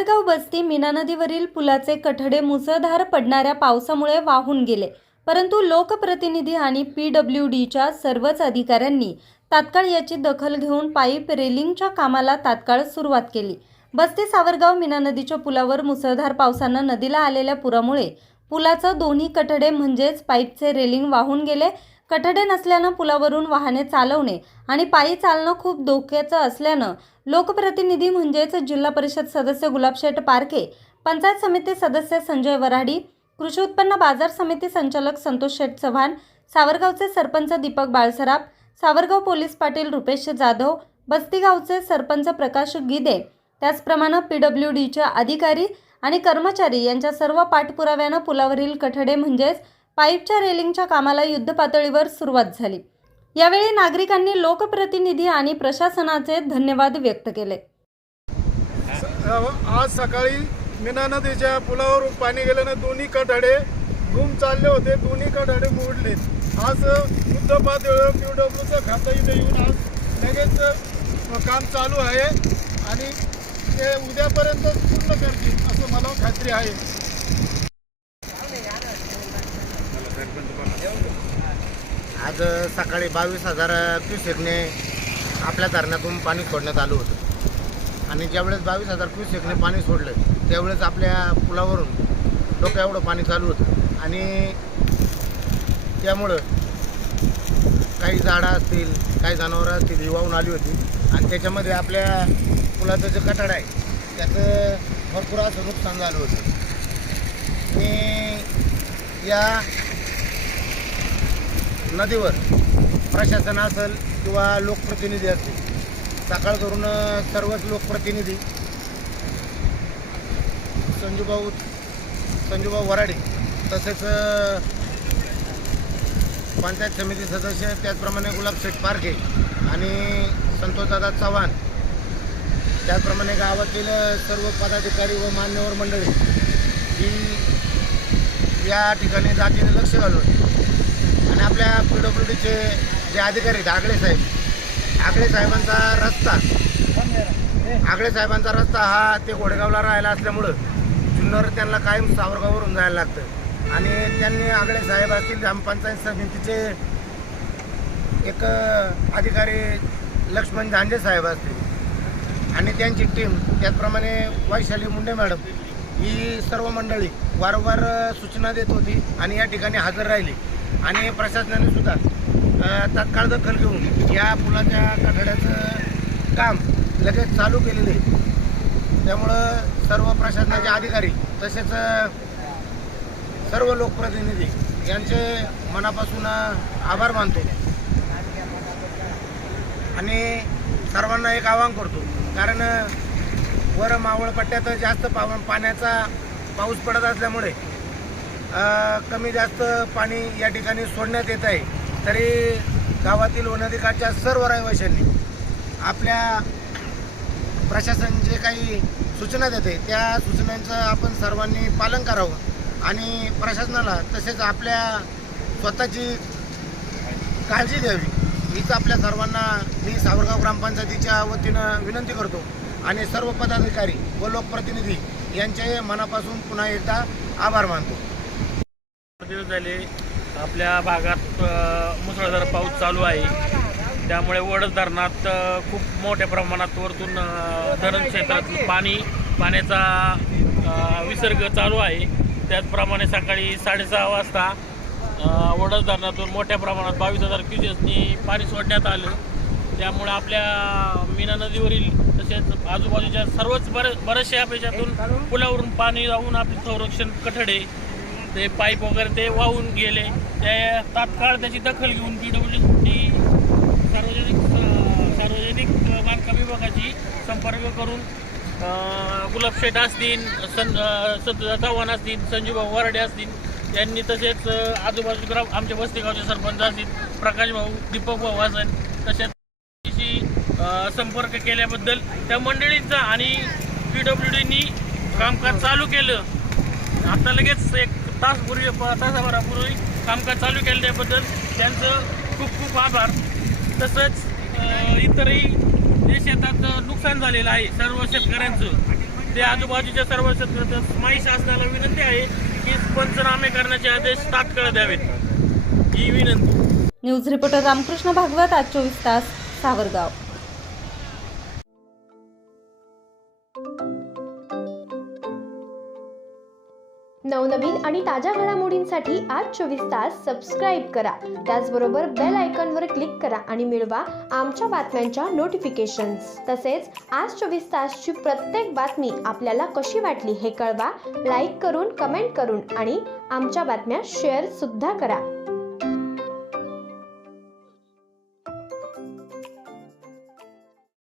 सावरगाव बस्ती मीना नदीवरील पुलाचे कठडे मुसळधार पडणाऱ्या पावसामुळे वाहून गेले, परंतु लोकप्रतिनिधी आणि PWDच्या सर्वच अधिकाऱ्यांनी तात्काळ याची दखल घेऊन पाईप रेलिंगच्या कामाला तात्काळ सुरुवात केली। बस्ती सावरगाव मीना नदीच्या पुलावर मुसळधार पावसाने नदीला आलेल्या पुरामुळे पुलाचे दोन्ही कठडे म्हणजेच पाईपचे रेलिंग वाहून गेले। कठडे नसल्याने पुलावरून वाहने चालवणे आणि पायी चालणे खूप धोक्याचे असल्याने लोकप्रतिनिधी म्हणजेच जिल्हा परिषद सदस्य गुलाबशेठ पारखे, पंचायत समिती सदस्य संजय वराडी, कृषी उत्पन्न बाजार समिती संचालक संतोष शेठ चव्हाण, सावरगावचे सरपंच दीपक बाळसराफ, सावरगाव पोलीस पाटील रुपेश जाधव, बस्ती गावचे सरपंच प्रकाश गिदे, त्याचप्रमाणे PWDचे अधिकारी आणि कर्मचारी यांच्या सर्व पाठपुराव्याने पुलावरील कठडे म्हणजेच पाईपच्या रेलिंगच्या कामाला युद्धपातळीवर सुरुवात झाली। यावेळी नागरिकांनी लोकप्रतिनिधी आणि प्रशासनाचे धन्यवाद व्यक्त केले। आज सकाळी मीना नदीच्या पुलावरून पाणी गेल्याने दोन्ही कठडे घुम चालले होते, दोन्ही कठडे मोडले। आज युद्धपातळीवर PWDचं खातं इथे येऊन आज लगेच काम चालू आहे आणि ते उद्यापर्यंत पूर्ण करतील असं मला खात्री आहे। आज सकाळी 22,000 क्युसेकने आपल्या धरणातून पाणी सोडण्यात आलं होतं आणि ज्यावेळेस 22,000 क्युसेकने पाणी सोडलं त्यावेळेस आपल्या पुलावरून डोक्या एवढं पाणी चालू होतं आणि त्यामुळं काही झाडं असतील, काही जनावरं असतील ही वाहून आली होती आणि त्याच्यामध्ये आपल्या पुलाचं जे कठड आहे त्याचं भरपूर असं नुकसान झालं होतं। आणि या नदीवर प्रशासन असेल किंवा लोकप्रतिनिधी असतील, सकाळ करून सर्वच लोकप्रतिनिधी संजूभाऊ वराडे, तसेच पंचायत समिती सदस्य, त्याचप्रमाणे गुलाबशेठ पारखे आणि संतोषदादा चव्हाण, त्याचप्रमाणे गावातील सर्व पदाधिकारी व मान्यवर मंडळी ही या ठिकाणी जातीने लक्ष घालून आणि आपल्या PWDचे जे अधिकारी आगळे साहेबांचा रस्ता हा ते घोडेगावला राहायला असल्यामुळं जुन्नर त्यांना कायम सावरगाववरून जायला लागतं आणि त्यांनी आगळे साहेब असतील, ग्रामपंचायत समितीचे एक अधिकारी लक्ष्मण झांजे साहेब असतील आणि त्यांची टीम, त्याचप्रमाणे वैशाली मुंडे मॅडम, ही सर्व मंडळी वारंवार सूचना देत होती आणि या ठिकाणी हजर राहिली आणि प्रशासनाने सुद्धा तात्काळ दखल घेऊन या पुलाच्या कठड्याचं काम लगेच चालू केलेले। त्यामुळं सर्व प्रशासनाचे अधिकारी तसेच सर्व लोकप्रतिनिधी यांचे मनापासून आभार मानतो आणि सर्वांना एक आवाहन करतो, कारण वर मावळ पट्ट्यात जास्त पाण्याचा पाऊस पडत असल्यामुळे कमी जास्त पाणी या ठिकाणी सोडण्यात येत आहे। तरी गावातील व नदीकाठच्या सर्व रहिवाशांनी आपल्या प्रशासन जे काही सूचना देते त्या सूचनांचं आपण सर्वांनी पालन करावं आणि प्रशासनाला तसेच आपल्या स्वतःची काळजी द्यावी हीच आपल्या सर्वांना मी सावरगाव ग्रामपंचायतीच्या वतीनं विनंती करतो आणि सर्व पदाधिकारी व लोकप्रतिनिधी यांचे मनापासून पुन्हा एकदा आभार मानतो। दिवस झाले आपल्या भागात मुसळधार पाऊस चालू आहे, त्यामुळे वडद धरणात खूप मोठ्या प्रमाणात वरतून धरण क्षेत्रात पाण्याचा विसर्ग चालू आहे। त्याचप्रमाणे सकाळी 6:30 वाजता वडद धरणातून मोठ्या प्रमाणात 22,000 क्युसेकनी पाणी सोडण्यात आलं। त्यामुळे आपल्या मीना नदीवरील तसेच आजूबाजूच्या सर्वच बऱ्याचशा याच्यातून पुलावरून पाणी जाऊन आपले संरक्षण कठडे, ते पाईप वगैरे ते वाहून गेले। ते तात्काळ त्याची दखल घेऊन PWD सार्वजनिक बांधकाम विभागाची संपर्क करून गुलाबशेठ असतील, चव्हाण असतील, संजूभाऊ वराडे असतील यांनी, तसेच आजूबाजूला आमच्या बस्तीगावचे सरपंच असतील, प्रकाश भाऊ, दीपक भाऊ असेल, तसेच संपर्क केल्याबद्दल त्या मंडळींचा आणि PWDनी कामकाज चालू केलं। आता लगेच एक तासाभरापूर्वी कामकाज चालू केल्याबद्दल त्यांचं खूप खूप आभार। तसंच इतरही जे शेतात नुकसान झालेलं आहे सर्व शेतकऱ्यांचं, ते आजूबाजूच्या सर्व स्माई शासनाला विनंती आहे की पंचनामे करण्याचे आदेश तात्काळ द्यावेत ही विनंती. न्यूज रिपोर्टर रामकृष्ण भागवत, आज 24 तास, सावरगाव. नवनवीन आणि ताज्या घडामोडींसाठी आज 24 तास सबस्क्राईब करा. त्याचबरोबर बेल आयकॉनवर क्लिक करा आणि मिळवा आमच्या बातम्यांच्या नोटिफिकेशन्स. तसेच आज 24 तासची प्रत्येक बातमी आपल्याला कशी वाटली हे कळवा. लाईक करून, कमेंट करून आणि आमच्या बातम्या शेअर सुद्धा करा.